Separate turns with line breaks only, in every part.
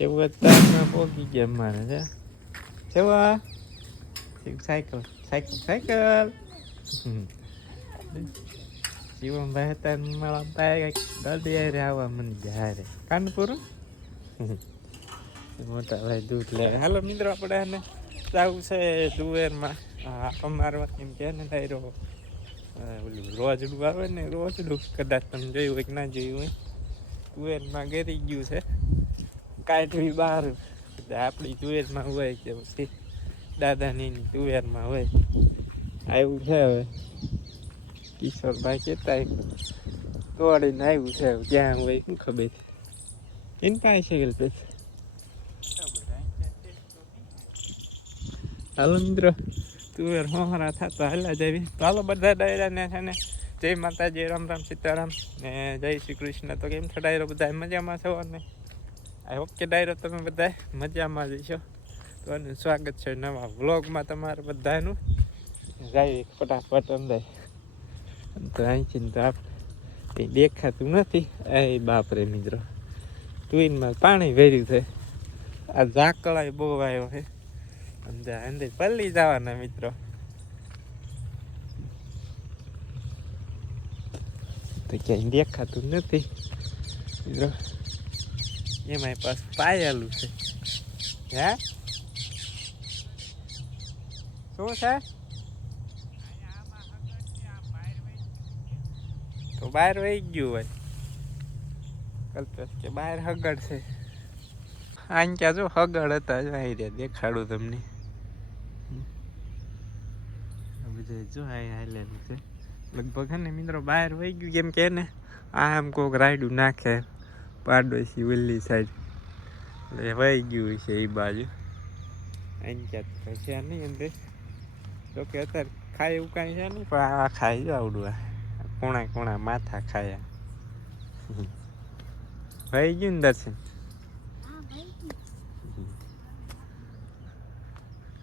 સેવા તારમાં પોગી ગયા મારે છે સેવા સાયકલ સાયકલ સાયકલ શિવમભાઈ હતા મારા ભાઈ ગાડી આરે આવવા મને જાય કાનપુર મોટા ભાઈ દૂધ લે હાલો મિત્રો આપણે એને જવું છે દુવેરમાં આટો મારવા એમ કે ને ડાયરો ઓલું રોજડું આવે ને રોજડું કદાચ તમે જોયું હોય કે ના જોયું હોય તુવેરમાં ગરી ગયું છે કાઢવી બહાર. આપણી તુવેરમાં હોય કે પછી દાદાની તુવેરમાં હોય. આવ્યું છે હવે. કિશોરભાઈ કહેતા તોડીને આવ્યું છે ક્યાં હોય શું ખબર. એની પાસે છે પછી હાલો મિત્રો. તુવેર હોહરા થતા હાલા જવી તો હાલો બધા ડાયરાને છે ને. જય માતાજી. રામ રામ સીતારામ. ને જય શ્રી કૃષ્ણ. તો કેમ છો ડાયરો? બધા મજામાં છો ને? આઈ હોપ કે ડાયરો તમે બધા મજામાં જ છો. તો એનું સ્વાગત છે નવા વ્લોગમાં તમારે બધાનું. જાય ફટાફટ અંદર. તો અહીંથી તો એ દેખાતું નથી. એ બાપરે મિત્રો. ટ્વીનમાં પાણી વેર્યું છે. આ ઝાકળાય બહુ આવ્યો છે. અંદર અંદર પલ્લી જવાના મિત્રો. તો ક્યાંય દેખાતું નથી. મિત્રો. એમાં પાસે પાયેલું છે. હે? શું છે? તો બહાર વહી ગયું હોય. કલ્પેશ કે બહાર હગડ છે. આને ક્યાં જો હગડ હતા, જો આવી રહ્યા, દેખાડું તમને. બધા જો આઈ હાલેલું છે. લગભગ હે ને, મિત્રો, બહાર વહી ગયું, કેમ કે ને, આમ કોક રાયડું નાખે. પાડોશી ઓલી સાઈડ. એટલે વહી ગયું છે એ બાજુ. અહીં ક્યાં તો છે નહીં અંદર. તો કે અત્યારે ખાય એવું કાંઈ છે નહીં પણ આ ખાઈ જો આવડું આ. કોણા કોણા માથા ખાયા. વહી ગયું ને દર્શન?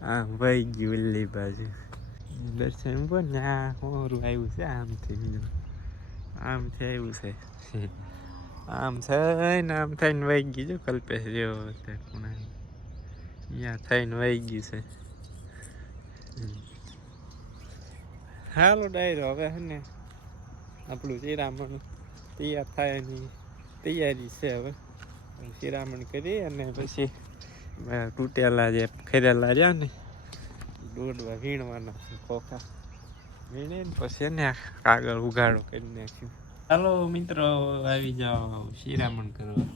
હા વહી ગયું. ઓલી બાજુ. દર્શન બોલ ને આ હોરું આવ્યું છે આમથી આમ છે એવું છે. આમ થઈને આમ થઈને વહી ગયું છે કલ્પેશ જેવો ખૂણા. અહીંયા થઈને વહી ગયું છે. હાલો ડાયરો, હવે હે ને આપણું શિરામણ તૈયાર થાય એની તૈયારી છે હવે. શિરામણ કરી અને પછી તૂટેલા જે ખેરેલા રહ્યા ને, દોડવા વીણવાના ખોખા. વીણીને પછી એને કાગળ ઉઘાડો કરી નાખ્યું. હાલો મિત્રો આવી જાઓ શિરામણ કરવા.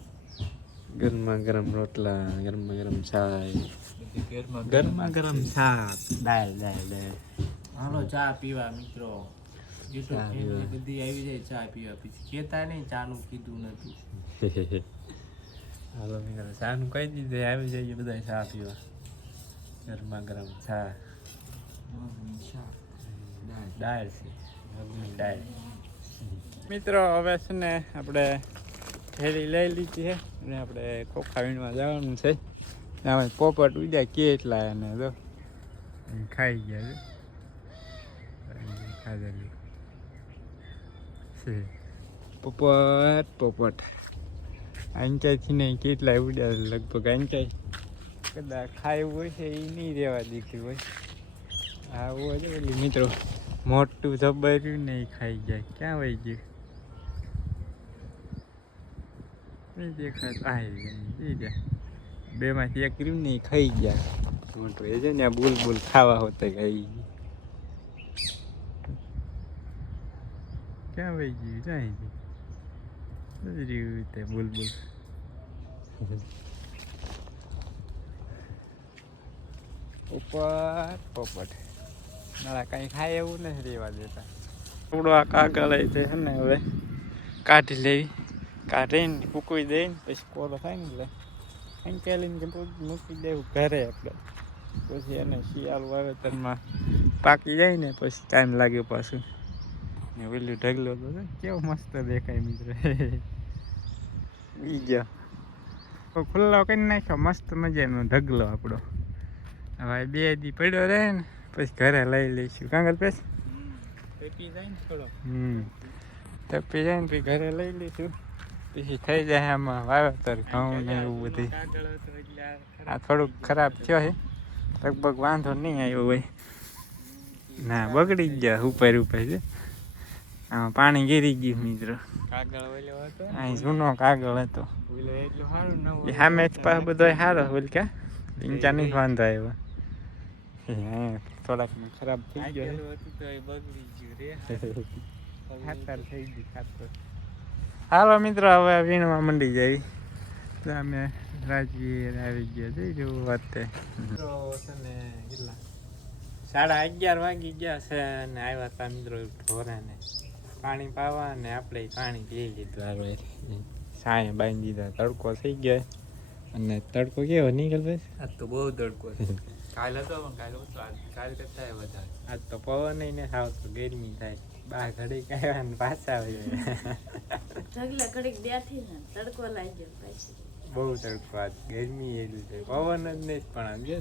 ગરમા ગરમ રોટલા ગરમા ગરમ ચાય. ગરમા ગરમ શાક દાળ દાળ દાળ.
હાલો ચા પીવા મિત્રો.
ચા.
બધી આવી જાય ચા પીવા પછી. કેતા નહીં ચાનું કીધું નથી
હાલો મિત્રો ચાનું કહી દીધું આવી જઈએ બધા ચા પીવા. ગરમા ગરમ ચા. દાળ છે. દાળ મિત્રો હવે છે ને આપણે થેલી લઈ લીધી છે અને આપણે ખોખા વીણવા જવાનું છે. આમાં પોપટ ઉડ્યા કેટલા એને તો ખાઈ ગયા છે. ખાધેલું પોપટ પોપટ. અંચાઈથી નહીં કેટલા ઉડ્યા લગભગ આંચાઈ કદાચ ખાયું હોય છે એ નહીં રહેવા દીધી હોય. આવું હોય મિત્રો મોટું જબર્યું ને ઈ ખાઈ જાય ક્યાં વહી ગયું? નહીં દેખાય આવી ગયા એ ગયા બે માંથી એક ક્રીમ ને ખાઈ ગયા. મોટું એ છે ને, આ બુલ બુલ ખાવા હોતે ગઈ. ક્યાં વહી ગયું? જાય ગયું રહ્યું તે બુલબુલ પોપટ પોપટ. મારા કઈ ખાય એવું નથી રેવા દેતા. થોડું આ કાગળ છે ને હવે. કાઢી લેવી. કાઢીને ફૂકવી દઈને પછી કોરો થાય ને એટલે બધું મૂકી દેવું ઘરે આપણે પછી એને શિયાળુ વાવેતરમાં પાકી જાય ને પછી ટાઈમ લાગે પાછું ને ઓલું ઢગલો તો કેવો મસ્ત દેખાય મિત્ર તો ખુલ્લો કરી નાખ્યો મસ્ત મજાનો ઢગલો આપણો હવે બે દી પડ્યો રહે ને પછી ઘરે લઈ લઈશું કાંગલ પેસ
પેટી જાય ને થોડો
હમ તપી જાય ને પછી ઘરે લઈ લઈશું પછી થઈ જાય આમાં વાવેતર ઘઉં ને એવું બધું આ થોડુંક ખરાબ થયો છે લગભગ વાંધો નહીં આવ્યો હોય. ના બગડી ગયા ઉપર ઉપર છે. આમાં પાણી ગીરી ગયું મિત્રો.
કાગળ
અહીં જૂનો કાગળ હતો. સામે પાસે બધો સારો હોય કે ઈંચા નહીં વાંધો આવ્યો. થોડાક ખરાબ થઈ ગયો ખાતર થઈ ગયું ખાતર. હાલો મિત્રો હવે વીણવા મંડી જાય. તો અમે રાજગીર આવી ગયા જઈ જેવું વાત તે મિત્રો છે ને કેટલા? સાડા અગિયાર વાગી ગયા છે અને આવ્યા હતા મિત્રો ઢોરાને પાણી પાવા અને આપણે પાણી પી લીધું હારો સાંય બાંધી દીધા તડકો થઈ ગયો. અને તડકો કેવો નીકળ ભાઈ
આજ તો બહુ તડકો છે. કાલ હતો પણ કાલ ઓછો. આજ કાલ કરતા વધારે.
આજ તો પવન ને સાવ તો ગરમી થાય. બહાર ઘડી કાઢ્યા ને પાછા આવી
ઢગલા બેઠી ને તડકો લાગી ગયો
બહુ તડકો આજ ગરમી એટલી છે. પવન જ નહીં પણ આમ જો.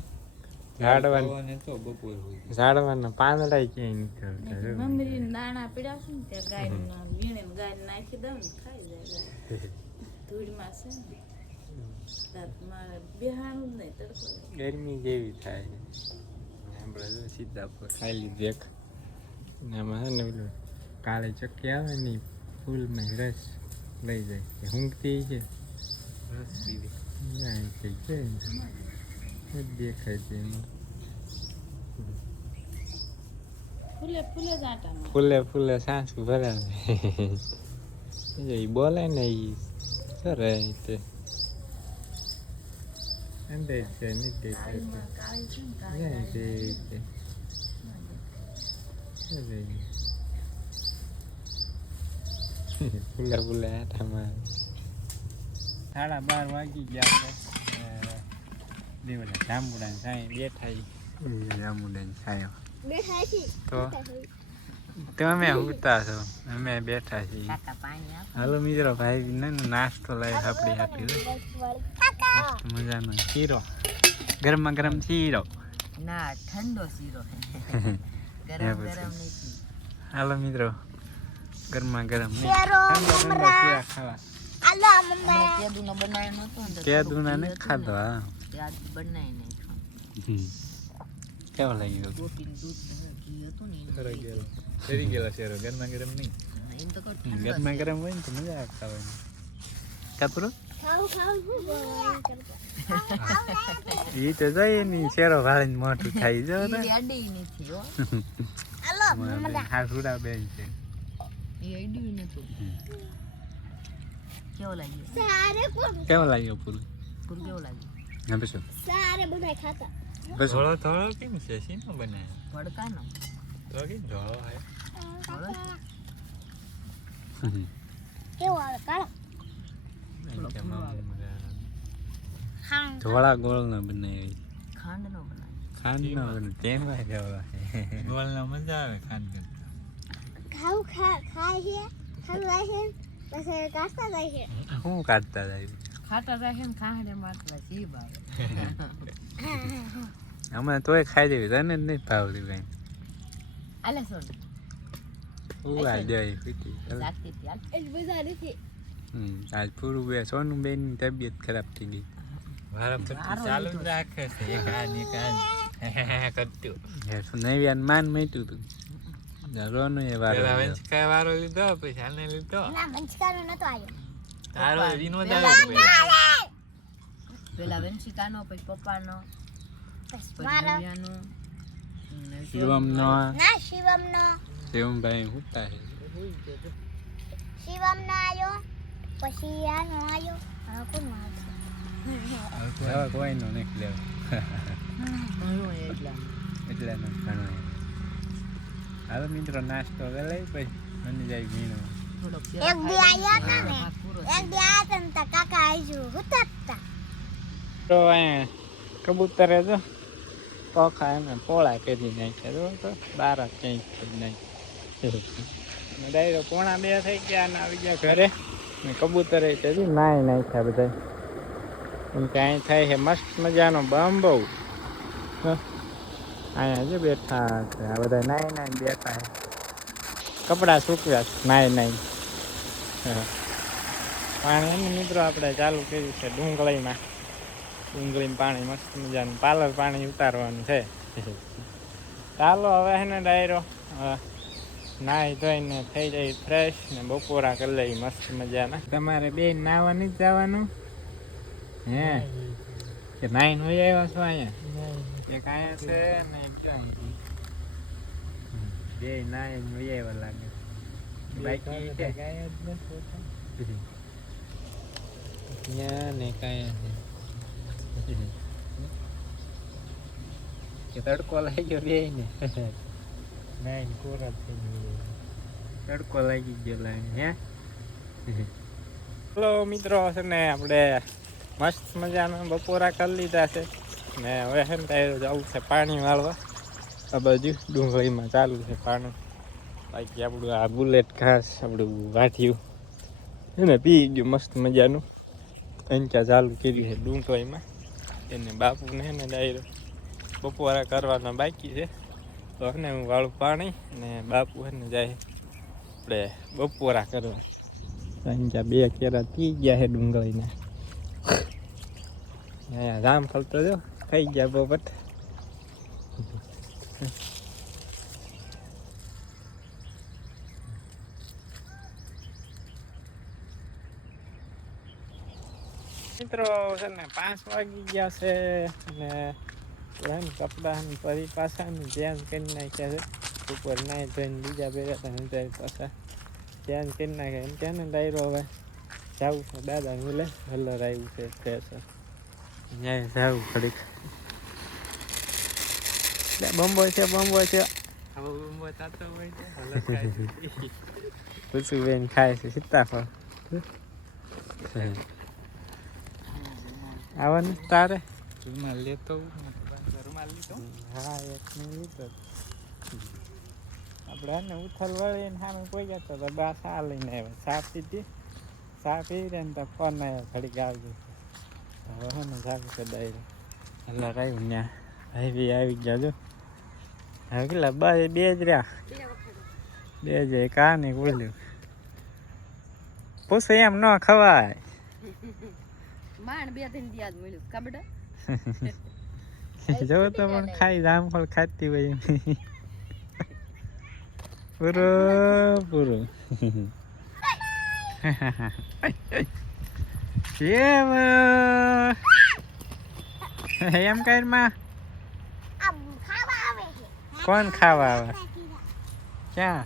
ઝાડવા
તો બપોર
ઝાડવાના પાંદડા ક્યાંય નીકળતા.
મમરી દાણા પીડાવ છું ને ત્યાં ગાય વીણે ગાય નાખી દઉં ને ખાઈ જાય ધૂળમાં છે ને. બેહાણું જ નહીં તડકો
ગરમી જેવી થાય. આપણે સીધા પર ખાઈ લીધું ને આમાં ને કાળી ચક્કી આવે ને ફૂલ ફૂલમાં રસ. લઈ જાય ઊંઘતી છે દેખાય છે
ફૂલે ફૂલે
ફૂલે ફૂલે સાસુ ભરાવે એ બોલે ને એ કરે તે અંદર છે
ને
છે. ફૂલે ફૂલે આટામાં સાડા બાર વાગી ગયા છે દેવલા જાંબુડા સાંઈ બેઠા જાંબુડા છાયો તો તમે ઉતા છો અમે બેઠા છીએ હાલો મિત્રો ભાઈ ને નાસ્તો લાવી આપણી આપી મજાનો શીરો ગરમા ગરમ શીરો
ના ઠંડો શીરો ગરમ ગરમ
હાલો મિત્રો ગરમા ગરમ
કેદુનો ને?
ખાધો હા. કેવો લાગ્યો?
ખરા ગયેલો. શેરો ગરમા ગરમ નહીં
ગરમા ગરમ હોય ને તો મજા આવે ખાવાની. કાપરો? ઈ તો જાય ની શેરો વાળીને મોટું થાય જો ને. હાથ ઉડા બેન છે.
એ નથી કેવો લાગ્યો
કેવો લાગ્યો પૂરું
પૂરું કેવો લાગ્યો
ના બેસો બસ
ધોળો ધોળો કેમ છે શીનો બનાવે
ભડકાનો
તો કેમ ધોળો હે
ધોળા ગોળ ના બનાવી
ખાંડનો બનાવ્યો
ખાંડ નો બને તેમ
ગોળ ના મજા આવે ખાંડ
શું કાઢતા જાય
ખાટા રહે ને ખાને માટલા જીભ આવે.
અમે તોય ખાઈ દેવી તને જ નહીં ભાવતી કઈ
આલે હું
આ જાય
હતી હાલ.
હમ આજ પૂરું બે સોનું બેનની તબિયત ખરાબ થઈ ગઈ.
મારા પછી ચાલુ રાખે છે. એક આ ને એક આ કરતું
નવ્યાન માન મેટ્યું તું રોનું એ વાર
પેલા વંચકા વારો લીધો પછી આને લીધો તારો વિનોદ આવે પેલા
પેલા વંશિકાનો પછી પપ્પાનો પછી નવ્યાનો ને
શિવમ નો
ના શિવમ નો
શિવમભાઈ હુતા છે
શિવમ નો આયો પછી આનો આયો હવે કોનો આવશે
હવે કોઈ નો નથી લેવો
એટલા
એટલે નો ઘણો હાલો મિત્રો નાસ્તો હવે લઈ પછી મને જાય
થોડોક
એક દી આયા હતા ને? એક દી આયા હતા ને તા કાકા આઈજુ હુતા જ તા
તો અહીંયા કબૂતરે તો પોખા એને પોળા કરી નાખ્યા તો તો બાર ચેન્જ કરી નાખ્યા. ડાયરો પોણા બે થઈ ગયા અને આવી ગયા ઘરે. ને કબૂતરે કીધું નાય નાખ્યા બધા એમ કે અહીં થાય છે મસ્ત મજાનો બંબો. અહીંયા જે બેઠા છે. આ બધા નાય નાઈ બેઠા કપડાં સૂકવ્યા છે. નાય નાય પાણી એમ મિત્રો આપણે ચાલુ કર્યું છે ડુંગળીમાં. ડુંગળીમાં પાણી મસ્ત મજાનું. પાલર પાણી ઉતારવાનું છે. ચાલો હવે ને ડાયરો. નાહી ધોઈને થઈ જાય ફ્રેશ ને બપોરા કરી લઈ મસ્ત મજાના. તમારે બે નાહવાની જ જવાનું? હે? કે નાઈન હોય આવ્યા છો અહીંયા? એક અહીંયા છે ને એક ત્યાં બે નાઈન હોય આવ્યા લાગે. બાકી છે ત્યાં ને કાંઈ કે તડકો લાગ્યો બે ને? નાઈન કોરા થઈ તડકો લાગી ગયો લાગે હે? હલો મિત્રો છે ને આપણે મસ્ત મજાના બપોરા કરી લીધા છે. ને હવે છે ને ત્યારે જવું છે પાણી વાળવા આ બાજુ ડુંગળીમાં ચાલુ છે પાણી બાકી આપણું આ બુલેટ ઘાસ આપણું વાઢ્યું એને પી ગયું મસ્ત મજાનું અંચા ચાલુ કર્યું છે ડુંગળીમાં એને બાપુને ને ડાયરો બપોરા કરવાના બાકી છે તો એને હું વાળું પાણી ને બાપુ એને જાય આપણે બપોરા કરવા અંચા બે કેરા પી ગયા છે ડુંગળીના અહીંયા રામ તો જો ખાઈ ગયા પોપટ મિત્રો છે ને પાંચ વાગી ગયા છે ને છે ને કપડાં ફરી પાછા ધ્યાન કરી નાખ્યા છે. ઉપર નાય ધોઈને બીજા પહેર્યા હતા ત્યારે પાછા ધ્યાન કરી નાખ્યા. એમ કે ને ડાયરો હવે? જવું છે દાદા મિલે કલર આવ્યું છે અહીંયા જાવું ઘડીક લે બંબો છે બંબો છે. પૂછું બેન ખાય છે સીતાફળ આવવાનું તારે?
લેતો
હા એક લીધો આપણે ને ઉથલ વળીને સામે કોઈ જતો તો બા સા લઈને આવ્યા સા પીધી સા પી ને તો ફોન આવ્યો ઘડી આવજો. હવે હું જાગું છે ડાયરો એટલે રહ્યું ત્યાં હાઈવી આવી ગયા જો. હવે કેટલા? બે બે જ રહ્યા. બે જ કા નહીં બોલ્યું. પૂછે એમ ન ખવાય.
માણ બે ત્રણ જ મળ્યું. કબડ
જો તો પણ ખાઈ જામફળ ખાતી હોય પૂરો પૂરો. કેમ એમ
કઈ માં
કોણ ખાવા આવે? ક્યાં?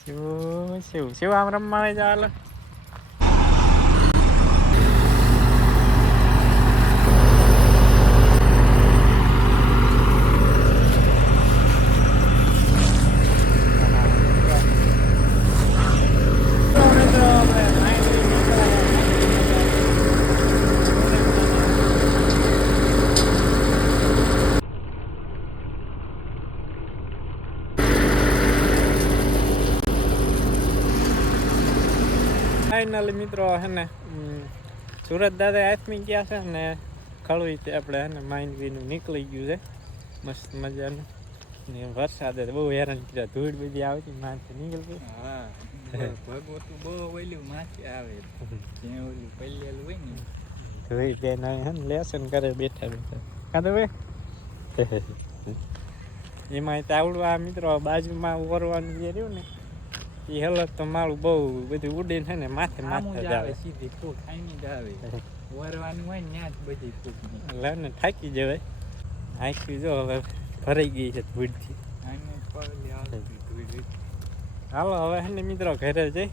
શું શું શું આમ રમવા આવે ચાલો મિત્રો હે ને સુરત દાદા આથમી ગયા છે ને ખળવી તે આપણે છે ને માંડવીનું નીકળી ગયું છે. મસ્ત મજાનું. ને વરસાદે બહુ હેરાન કર્યા. ધૂળ બધી આવતી માથે નીકળી
હા ભગવતું બહુ ઓલું માથે આવે. જ્યાં ઓલું પલ્લેલું હોય ને.
ધોઈ બેન હવે ને લેસન કરે બેઠા બેઠા. કાં તો ભાઈ. એમાં તાવડું આ મિત્રો બાજુમાં ઓરવાનું જે રહ્યું ને એ હલત તો મારું બહુ બધું ઉડીને છે ને માથે માથે
આવે સીધી ફૂક ખાઈને જ આવે. વરવાનું હોય ને ત્યાં જ બધી ફૂક
એટલે ને થાકી જવાય. આખી જો હવે ભરાઈ ગઈ છે
ભૂડથી
હાલો હવે હે ને મિત્રો ઘરે જઈ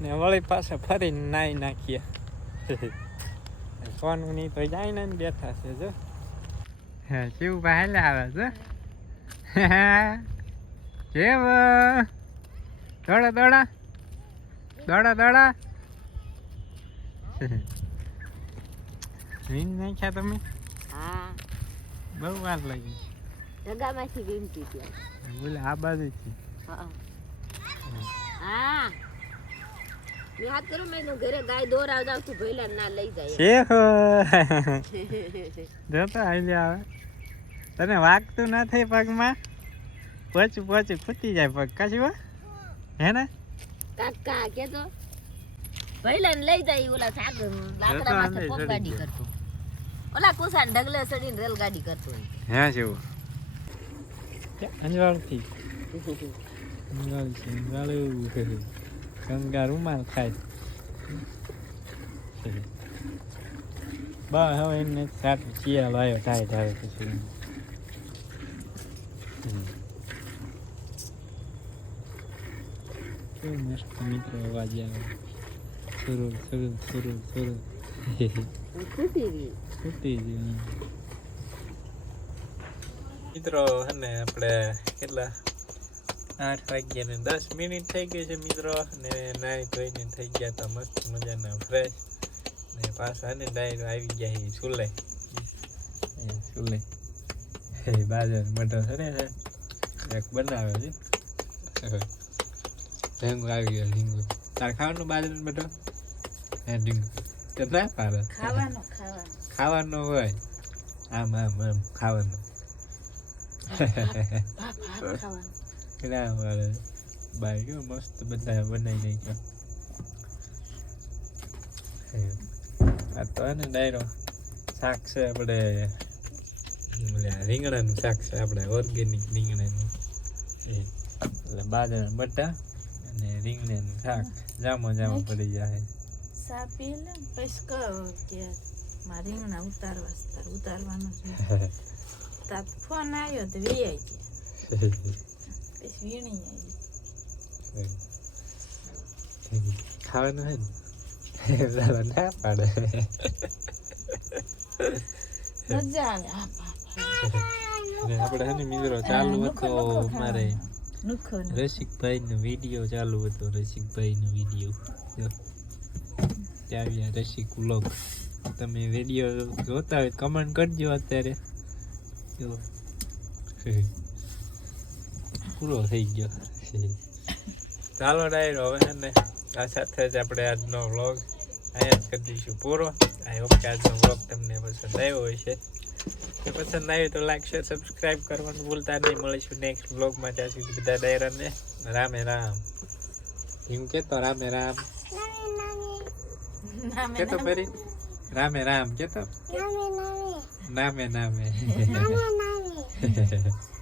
ને વળી પાસે ફરીને નાઈ નાખીએ. ફોનની તો જાય ને બેઠા છે જો. હે શિવ ભાઈ આવે છે. કેવ? દોડા દોડા. દોડા દોડા. વીન નાખ્યા તમે?
હા.
બહુ વાર લાગી.
જગામાંથી વીમ કીધી
બોલે આ બાજુથી
હા. હા. મેં હાથ કરું મેં ઘરે ગાય દોરાવ જાવ તું ભઈલા ના લઈ જાય.
શેખ જોતો આવી આવે તને વાગતું ના થાય પગમાં? પોચું પોચું ખૂટી જાય પગ. કશું હો? ને?
કાકા કે તો? પહેલા ને લઈ જાય ઓલા સાગ લાકડા માથે
અંદર
પોપ ગાડી કરતો. ઓલા કુસાન ઢગલે ચડીને રેલગાડી કરતો
હા જેવું. અંજવાળથી? અંજવાળ છે. અંજવાળ ગંગા રૂમાલ ખાય. બસ હવે એને સારું શિયાળો આવ્યો થાય થાય પછી. કેવું મસ્ત મિત્રો અવાજ આવે સુરુ સુરુલ
ખૂટી ગઈ
છૂટી ગયું મિત્રો અને આપણે કેટલા? આઠ વાગ્યા ને દસ મિનિટ થઈ ગઈ છે મિત્રો ને નાહી ધોઈને થઈ ગયા હતા મસ્ત મજાના ફ્રેશ ને પાછા ને ડાયરો આવી ગયા છે સુલે. સુલે. બાજર, મટર છે ને એક બનાવે છે. ઢેંગુ આવી ગયો ઢીંગુ તારે ખાવાનું બાજર મટર હે ઢીંગુ તો ના પાડે
ખાવાનો ખાવાનો
ખાવાનું હોય આમ આમ આમ ખાવાનું ના મળે બાય કેવું મસ્ત બધા બનાવી નાખ્યો આ તો ને ડાયરો શાક છે આપણે રીંગણાનું શાક છે આપણે ઓર્ગેનિક રીંગણાનું એટલે બાજરાના બટા અને રીંગણાનું શાક જામો જામો પડી જાય.
સાપી લે ને પછી કહો કે મારે રીંગણા ઉતારવા તાર ઉતારવાનું છે. તાર ફોન આવ્યો તો વીઆઈ ગયા. પછી વીણી આવી.
ખાવાનું હે ને? દાદા ના પાડે.
મજા આવે.
આપણે હે ને મિત્રો ચાલુ હતો મારે.
ને
રસિકભાઈ નો વીડિયો ચાલુ હતો રસિકભાઈ નો વીડિયો ત્યાં રસિક વ્લોગ તમે વીડિયો જોતા હોય કમેન્ટ કરજો અત્યારે. પૂરો થઈ ગયો. ચાલો ડાયરો હવે ને, આ સાથે જ આપણે આજનો વ્લોગ અહીંયા જ કરી દઈશું પૂરો. આઈ હોપ કે આજનો વ્લોગ તમને પસંદ આવ્યો હોય જો પસંદ આવ્યું તો લાઈક શેર સબસ્ક્રાઇબ કરવાનું ભૂલતા નહીં. મળીશું નેક્સ્ટ વ્લોગમાં ત્યાં સુધી બધા ડાયરાને. રામે રામ. એમ કેતો રામે રામ.
કે
તો ફરી? રામે રામ. કેતો?
નામે નામે.
નામે નામે.
નામે નામે.